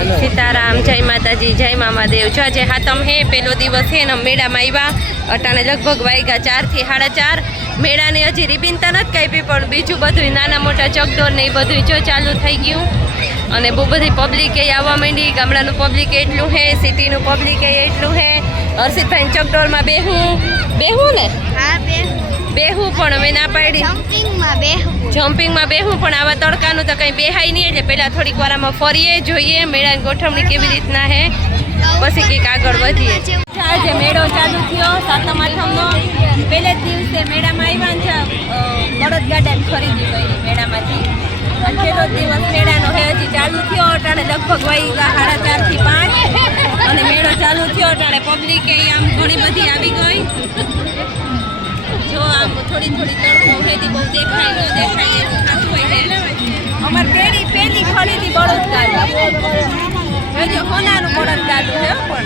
सीताराम जय माताजी जय मामादेव। जो आज हाथम है पहलो दिवस है ने मेड़ा में आव्या अटाणे लगभग वाग्या 4 થી 4:30। मेड़ा ने हजी रिबीन तो नहीं कापी पण बीजू बधुं नाना मोटा चकडोर ने बधुं जो चालू थई गयुं अने बहु बधी पब्लिक आववा मांडी। गामडानुं पब्लिक एटलुं है, सिटीनुं पब्लिक एटलुं है। हर्षित भाई चकडोर में बेहूं ने हाँ बेहूं पण अमे ना पाडी। जम्पिंग में बेहूं पण आवा तड़कानुं तो कहीं बेहाय नहीं एटले पहला थोड़ीक वार आमां फरीए जोईए मेळानी गोठवणी केवी रीतना है पछी कंईक आगळ वधीए। आज मेळो चालू थयो सातम आठमनो पहले दिवसे मेळा में आव्या ने बळदगाडानी खरीदी करी मेळामांथी। पहलो दिवस मेळानो है हजी चालू थयो अटाणे लगभग वाग्या 4:30 થી 5 अने मेळो चालू थयो अटाणे पब्लिक आम घणी बधी आवी गई। जो आम थोड़ी तड़को है बहु देखाय न देखाय एवुं थतुं होय। अमर पेली खरीदी बळदगाडું जो होनानुं बळदगाडું है पण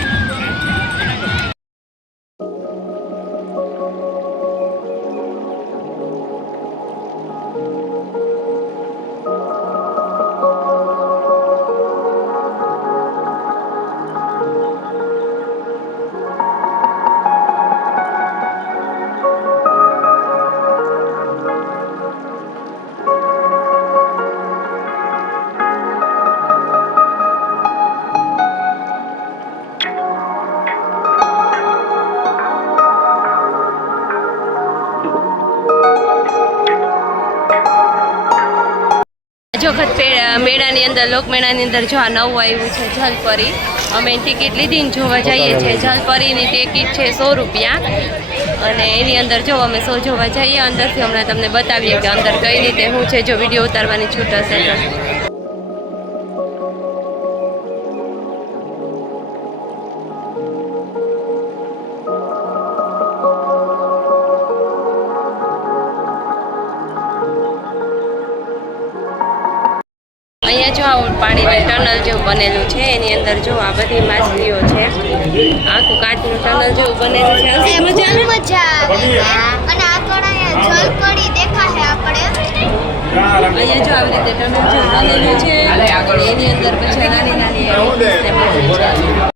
वखत मेळानी अंदर लोकमेळानी अंदर जो आ नवुं आव्युं छे जलपरी अमे टिकिट लीधी ने जोवा जाईए छे। जलपरीनी टिकिट छे 100 रुपया अने एनी अंदर जो अमे शो जोवा जाईए अंदरथी हमणां तमने बतावीए के अंदर कई रीते शुं छे। जो विडियो उतारवानी छूट हशे तो अहींया जो पानी टनल जो बनेलू है एनी अंदर जो आ बधी माछलीओ छे। आखुं काचनुं टनल जो बनेलू छे मजा अने आकड़ा जलकड़ी देखाय आपणे। अहींया जो આવી રીતે ટનલ जो बनेलू छे एनी अंदर पछी नानी नानी